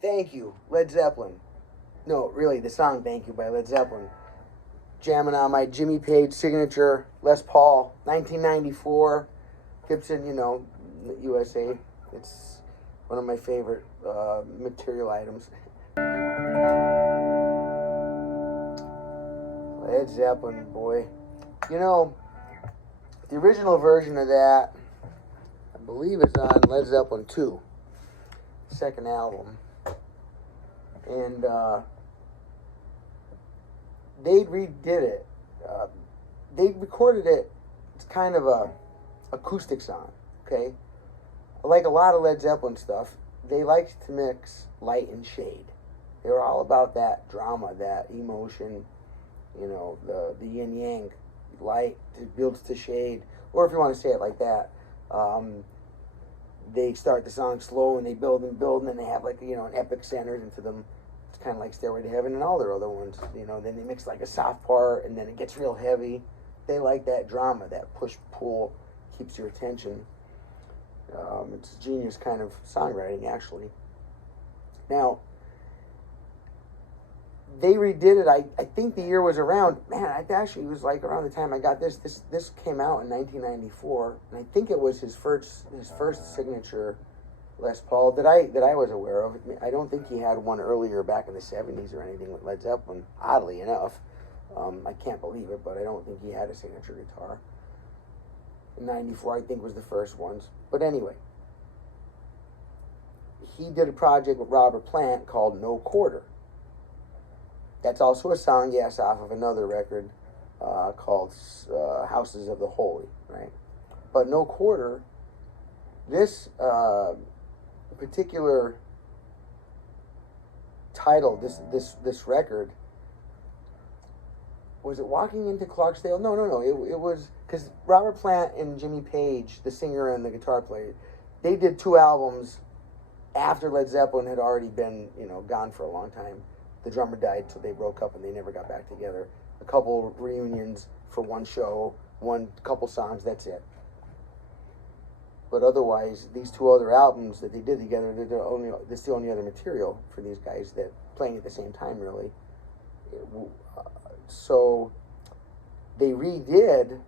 Thank You, Led Zeppelin. No, really, the song Thank You by Led Zeppelin. Jamming on my Jimmy Page signature Les Paul, 1994. Gibson, USA. It's one of my favorite material items. Led Zeppelin, boy. The original version of that, I believe it's on Led Zeppelin 2, second album. And they redid it. They recorded it. It's kind of a acoustic song, okay? Like a lot of Led Zeppelin stuff, they liked to mix light and shade. They were all about that drama, that emotion, the yin yang, light builds to shade, or if you want to say it like that, they start the song slow and they build and build, and then they have an epic center into them. It's kind of like Stairway to Heaven and all their other ones. Then they mix like a soft part, and then it gets real heavy. They like that drama, that push-pull, keeps your attention. It's genius kind of songwriting, actually. Now, they redid it. I think the year was around, it actually was like around the time I got this. This came out in 1994, and I think it was his first signature Les Paul that I was aware of. I don't think he had one earlier back in the 70s or anything with Led Zeppelin, oddly enough. I can't believe it, but I don't think he had a signature guitar. 94, I think, was the first ones. But anyway, he did a project with Robert Plant called No Quarter. That's also a song, yes, off of another record called Houses of the Holy, right? But No Quarter, this particular title, this record, was it Walking into Clarksdale? No. It was, because Robert Plant and Jimmy Page, the singer and the guitar player, they did 2 albums after Led Zeppelin had already been, gone for a long time. The drummer died, so they broke up and they never got back together. A couple reunions for one show, couple songs, that's it. But otherwise, these 2 other albums that they did together, that's the only other material for these guys that playing at the same time, really. So they redid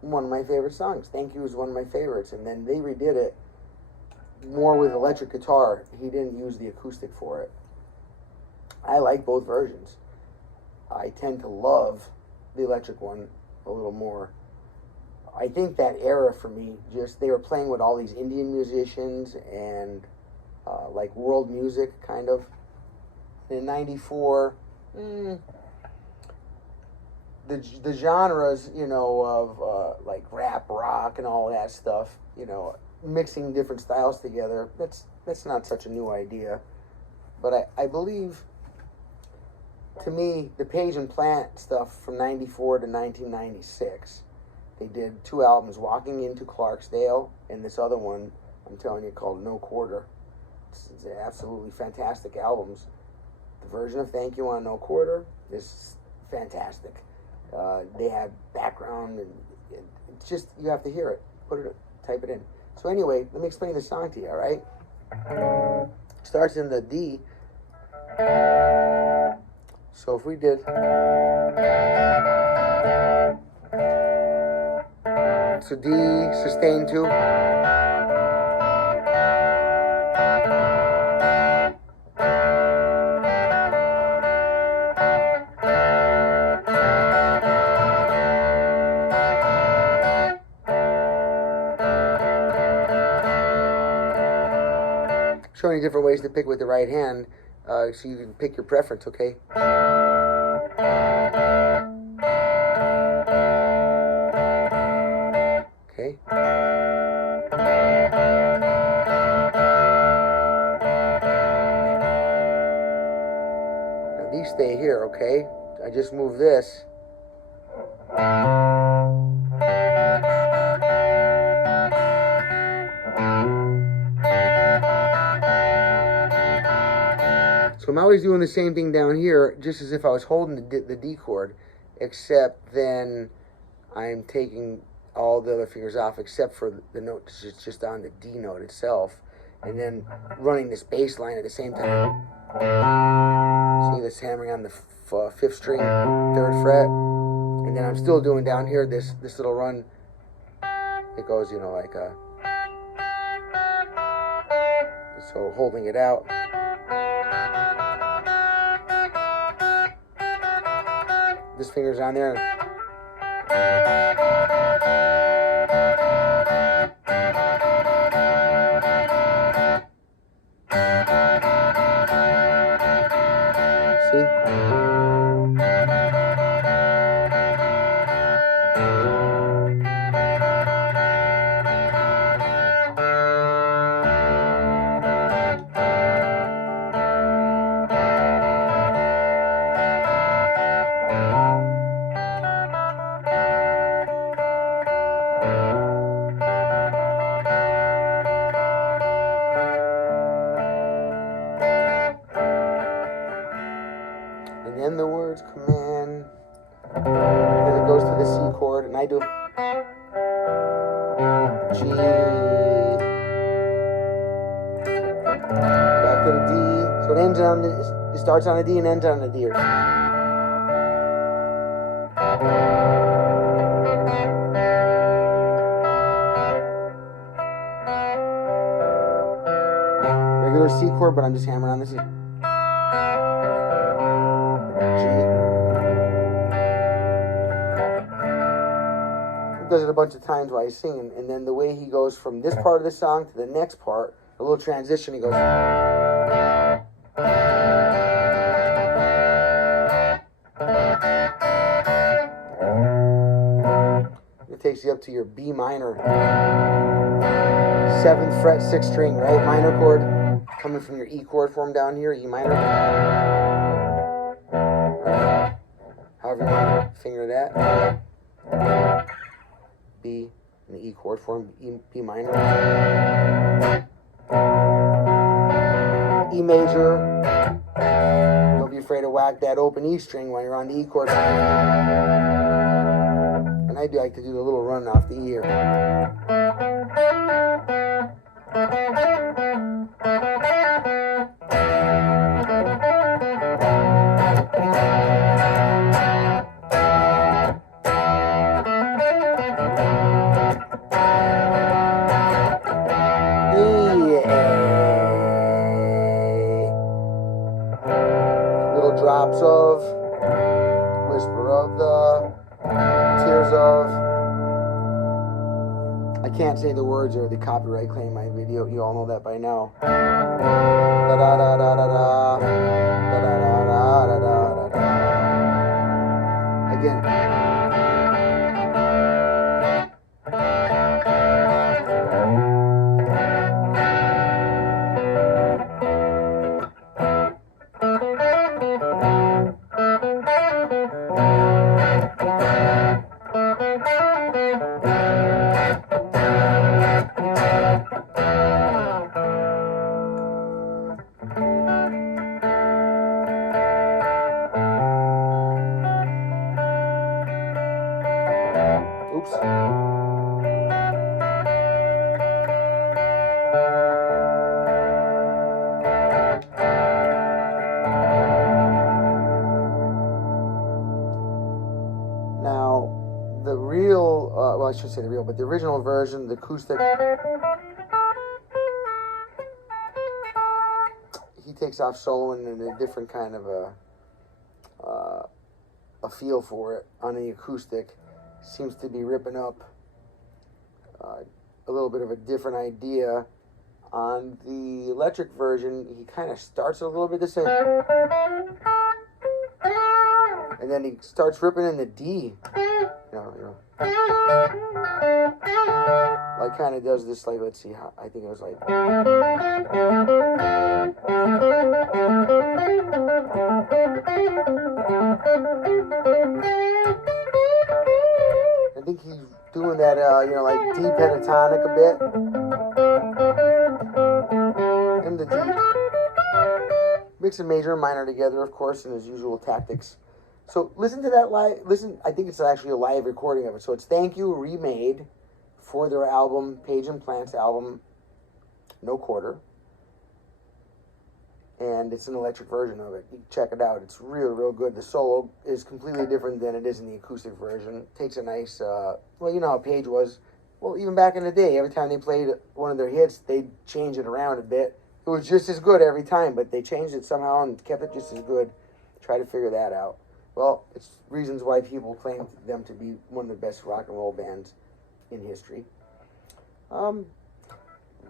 one of my favorite songs. Thank You is one of my favorites, and then they redid it more with electric guitar. He didn't use the acoustic for it. I like both versions. I tend to love the electric one a little more. I think that era for me, they were playing with all these Indian musicians and like world music, kind of. In 94, the genres, of like rap, rock, and all that stuff, mixing different styles together, that's not such a new idea. But I believe, to me, the Page and Plant stuff from 94 to 1996, they did 2 albums, Walking into Clarksdale, and this other one, I'm telling you, called No Quarter. It's absolutely fantastic albums. The version of Thank You on No Quarter is fantastic. They have background, and it's just, you have to hear it. Type it in. So anyway, let me explain the song to you, all right? Starts in the D. So if we did, so D, sustain 2. Showing you different ways to pick with the right hand, so you can pick your preference, okay? Okay. Now these stay here, okay? I just move this. So I'm always doing the same thing down here, just as if I was holding the D chord, except then I'm taking all the other fingers off except for the note that's just on the D note itself, and then running this bass line at the same time. See, this hammering on the 5th string, 3rd fret, and then I'm still doing down here this little run. It goes, you know, like so holding it out. This finger's on there. See? And then the words command. Then it goes to the C chord, and I do G, back to the D. So it ends on it starts on a D and ends on a D. Regular C chord, but I'm just hammering on the C. Does it a bunch of times while he's singing, and then the way he goes from this part of the song to the next part, a little transition, he goes. It takes you up to your B minor, 7th fret, 6th string, right? Minor chord, coming from your E chord form down here, E minor. Right. However you want to finger that. B in the E chord form, B minor, E major. Don't be afraid to whack that open E string when you're on the E chord. And I do like to do the little run off the E here. Drops of, whisper of the, tears of. I can't say the words or the copyright claim my video. You all know that by now. Da da da da da da. Da da da da da da da. Again. Oops. Now, the real, well, I should say the real, but the original version, the acoustic, he takes off soloing in a different kind of a feel for it on the acoustic. Seems to be ripping up a little bit of a different idea. On the electric version, he kind of starts a little bit the same, and then he starts ripping in the D. Like kind of does this, like, let's see how, I think it was like. I think he's doing that, like D pentatonic a bit. And the D. Mix and major and minor together, of course, in his usual tactics. So listen to that live, I think it's actually a live recording of it. So it's Thank You remade for their album, Page and Plant's album, No Quarter. and it's an electric version of it. You can check it out. It's real good. The solo is completely different than it is in the acoustic version. It takes a nice, well, you know how Page was. Well, even back in the day, every time they played one of their hits, they'd change it around a bit. It was just as good every time, but they changed it somehow and kept it just as good. Try to figure that out. Well, it's reasons why people claim them to be one of the best rock and roll bands in history.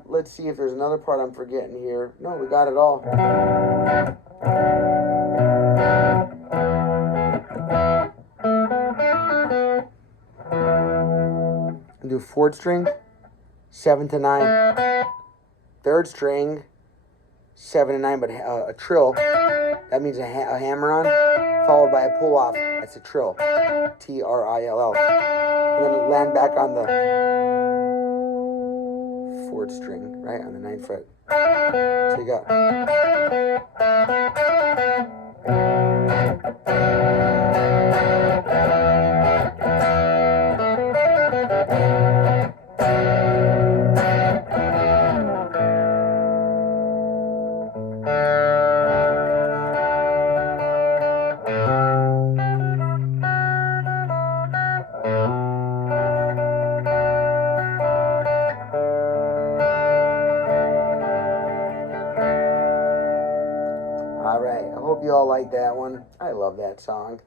Let's see if there's another part I'm forgetting here. No, we got it all. I'll do fourth string, 7 to 9. Third string, 7 to 9, but a trill. That means a hammer-on, followed by a pull-off. That's a trill. T-R-I-L-L. And then land back on the fourth string, right, on the 9th fret. So you got... All right, I hope you all like that one. I love that song.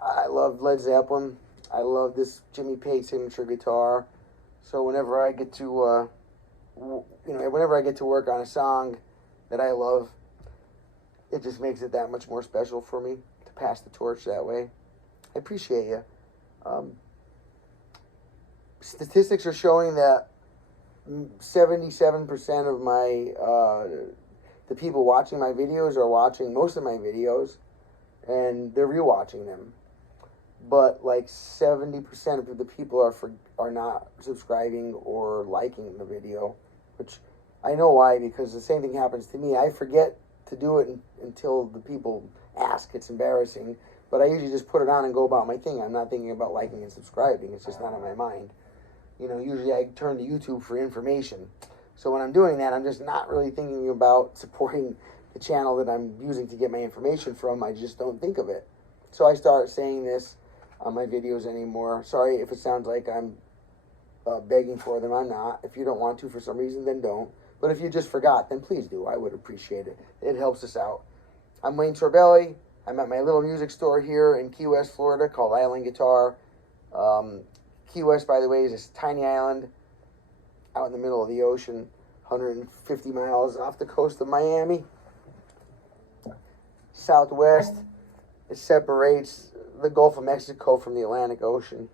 I love Led Zeppelin. I love this Jimmy Page signature guitar. So whenever I get to, whenever I get to work on a song that I love, it just makes it that much more special for me to pass the torch that way. I appreciate you. Statistics are showing that 77% of the people watching my videos are watching most of my videos, and they're rewatching them. But like 70% of the people are not subscribing or liking the video, which I know why, because the same thing happens to me. I forget to do it until the people ask. It's embarrassing, but I usually just put it on and go about my thing. I'm not thinking about liking and subscribing. It's just not on my mind. You know, usually I turn to YouTube for information. So when I'm doing that, I'm just not really thinking about supporting the channel that I'm using to get my information from. I just don't think of it. So I start saying this on my videos anymore. Sorry if it sounds like I'm begging for them. I'm not. If you don't want to for some reason, then don't. But if you just forgot, then please do. I would appreciate it. It helps us out. I'm Wayne Sorbelli. I'm at my little music store here in Key West, Florida, called Island Guitar. Key West, by the way, is this tiny island out in the middle of the ocean, 150 miles off the coast of Miami. Southwest, it separates the Gulf of Mexico from the Atlantic Ocean.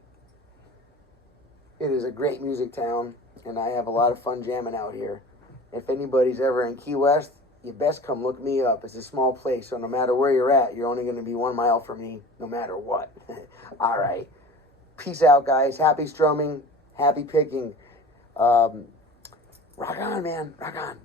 It is a great music town, and I have a lot of fun jamming out here. If anybody's ever in Key West, you best come look me up. It's a small place, so no matter where you're at, you're only going to be 1 mile from me, no matter what. All right. Peace out, guys. Happy strumming. Happy picking. Rock on, man. Rock on.